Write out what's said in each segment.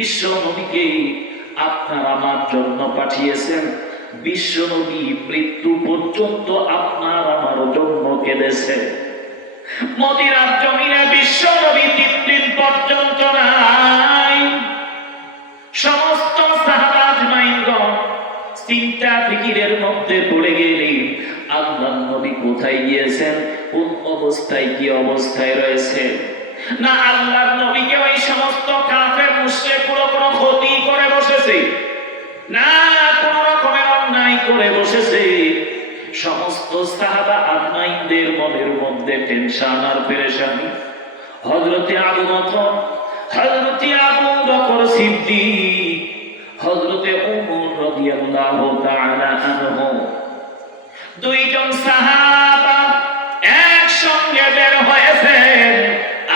বিশ্ব নবীকে আপনার আমার জন্য পাঠিয়েছেন। বিশ্ব নবী মৃত্যু পর্যন্ত আপনার আমার জন্য কেঁদেছে। মদিনার জমিনে বিশ্ব নবী 3 দিন পর্যন্ত নাই। সমস্ত সাহাবা আজমাইনগণ চিন্তা ফিকিরের মধ্যে পড়ে গেলেন, আল্লাহর নবী কোথায় গিয়েছেন, কোন অবস্থায়, কি অবস্থায় রয়েছে। না আল্লাহর নবীকে ওই সমস্ত কাফের মুশরিকগুলো কোনো ক্ষতি করে বসেছে, না কোন রকমের অন্যায় করে বসেছে। সমস্ত সাহাবা আজমাইনদের মনের মধ্যে টেনশন আর পেরেশানি। হযরতে আবু বকর, হযরতে আবু বকর সিদ্দিক, হযরতে ওমর রাদিয়াল্লাহু তাআলা আনহু, দুইজন সাহাবা একসঙ্গে বের হয়েছেন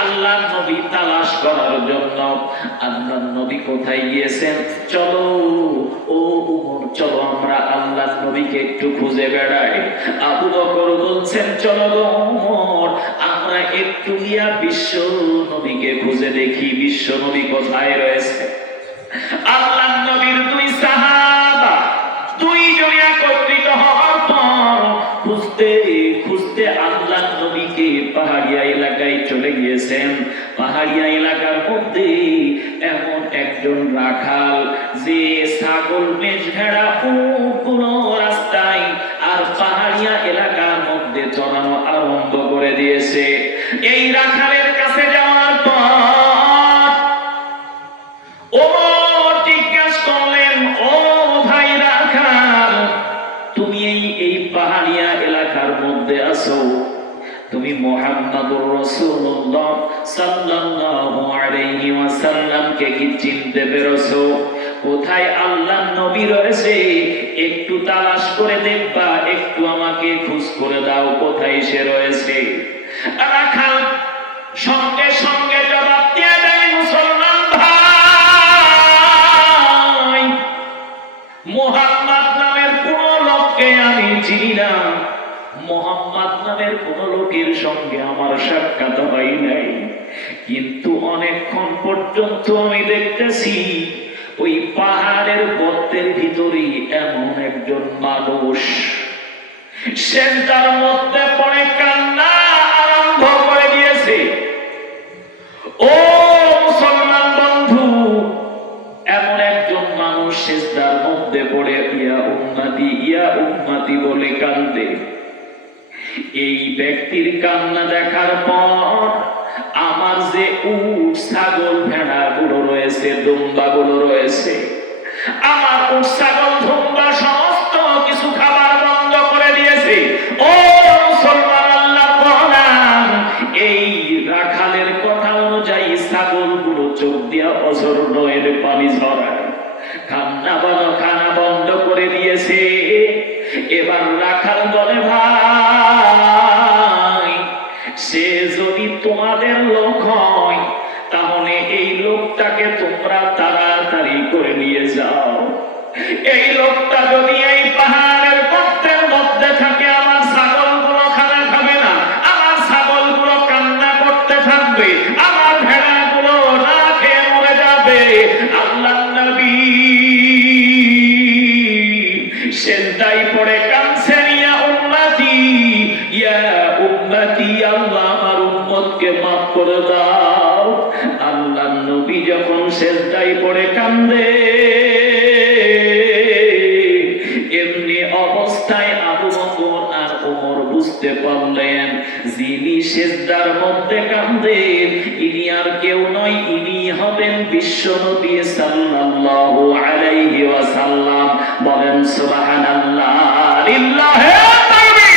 আল্লাহর নবী তালাশ করার জন্য। আল্লাহর নবী কোথায় গিয়েছেন, চলো ও ওমর, চলো আমরা আল্লাহর নবীকে একটু খুঁজে বেড়াই। আবু বকর বলছেন, চলো গো ওমর, আমরা একটু গিয়া বিশ্ব নবীকে খুঁজে দেখি, বিশ্ব নবী কোথায় রয়েছে। আল্লাহর নবীর দুই সাহাবা দুইজনে একত্রিত হওয়ার পর খুঁজতে খুঁজতে আল্লাহর নবীকে পাহাড়িয়া এলাকায় চলে গিয়েছেন। পাহাড়িয়া এলাকার মধ্যে এমন একজন রাখাল যে ছাগল, মেষ, ভেড়া, পুরো রাস্তায় আর পাহাড়িয়া এলাকার মধ্যে চড়ানো আরম্ভ করে দিয়েছে। এই রাখালের কাছে যাওয়ার পর ওমর জিজ্ঞাসা করলেন, ও ভাই রাখাল, তুমি এই পাহাড়িয়া এলাকার মধ্যে আছো, তুমি মুহাম্মাদুর রাসূলুল্লাহ সাল্লাল্লাহু আলাইহি ওয়াসাল্লামকে কি চিনতে পেরেছো? কোথায় আল্লাহর নবী রয়েছে একটু তালাশ করে দেখবা, একটু আমাকে খোঁজ করে দাও কোথায় সে রয়েছে। রাখাল সঙ্গে সঙ্গে জবাব দিয়ে দেয়, মুসলমান ভাই, মুহাম্মদ নামের কোন লোককে আমি চিনি না, মুহাম্মদ নামের কোন লোকের সঙ্গে আমার সাক্ষাৎ হয় নাই, কিন্তু অনেকক্ষণ পর্যন্ত আমি দেখতেছি ওই পাহাড়ের গর্তের ভিতরে এমন একজন মানুষ, সে তার মধ্যে পড়ে কান্না আরম্ভ করে দিয়েছে। ও মুসলমান বন্ধু, এমন একজন মানুষ সিজদার মধ্যে পড়ে ইয়া উম্মতি বলে কান্দে। এই ব্যক্তির কান্না দেখার পর আমার যে উট, ছাগল, ভেড়া গুলো রয়েছে, দুম্বা গুলো রয়েছে, আমার উট, ছাগল, দুম্বা সমস্ত কিছু খাবার বন্ধ করে দিয়েছে। ও মুসলমান আল্লাহর গোলাম, এই রাখালের কথা অনুযায়ী ছাগল গুলো চোখ দিয়া অঝর নয়ের পানি ঝরায়, খানা বন্ধ করে দিয়েছে। এবার রাখাল বলে, ভাই, সে যদি তোমাদের লোক হয় তাহলে এই লোকটাকে তোমরা তাড়াতাড়ি করে নিয়ে যাও। এই লোকটা যদি এই পাহাড়ের গর্তের মধ্যে থাকে, আমার ছাগলগুলো খানা খাবে না, আমার ছাগলগুলো কান্না করতে থাকবে, আমার ভেড়াগুলো না খেয়ে মরে যাবে। আল্লাহর নবী সিজদায় পড়ে কাঁদছেন, ইয়া উম্মতি, আল্লাহ আমার উম্মতকে মাফ করে দাও। আল্লাহর নবী যখন সিজদায় পড়ে কান্দে, এমনি অবস্থায় আবু বকর আর ওমর বুঝতে পারলেন যিনি সিজদার মধ্যে কান্দেন ইনি আর কেউ নয়, ইনি হবেন বিশ্বনবী সাল্লাল্লাহু আলাইহি ওয়াসাল্লাম। বলেন সুবহানাল্লাহ, লিল্লাহি তাকবীর।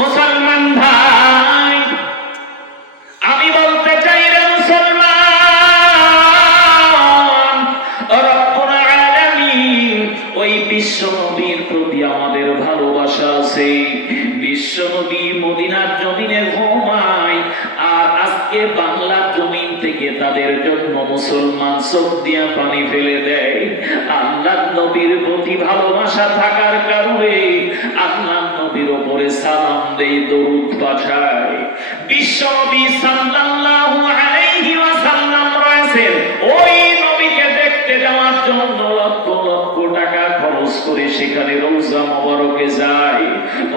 মুসলমান ভাই, আমি বলতে চাই রে মুসলমান, রব্বুল আলামিন ওই বিশ্বনবীর প্রতি আমাদের ভালোবাসা আছে। বিশ্বনবী মদিনার জমিনে ঘুমায়, আর আজকে বাংলার জমিন থেকে তাদের জন্য মুসলমান চোখ দিয়া পানি ফেলে দেয়। আল্লাহর নবীর প্রতি ভালোবাসা থাকার কারণে আল্লাহর নবীর উপরে সালাম দেই, দরুদ পাঠায়। বিশ্বনবী সাল্লাল্লাহু আলাইহি ওয়াসাল্লাম রয়েছেন সেখানে রওজা মোবারকে যাই।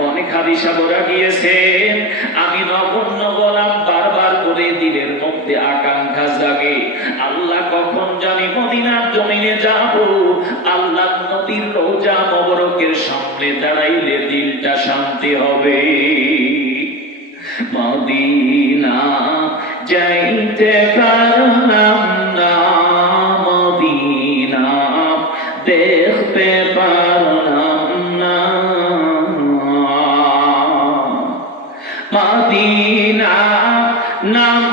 অনেক হাদিস সাহেবরা গিয়েছেন, আমি নগণ্য গোলাম বারবার করে দিলের মধ্যে আকাঙ্ক্ষা জাগে, আল্লাহ কখন জানি মদিনার জমিনে যাব, আল্লাহ নবীর রওজা মোবারকের সামনে দাঁড়াইলে দিলটা শান্তি হবে। মদিনা যাইতে পারলাম না, মদিনা দেখতে পারলাম না, মদিনা নাম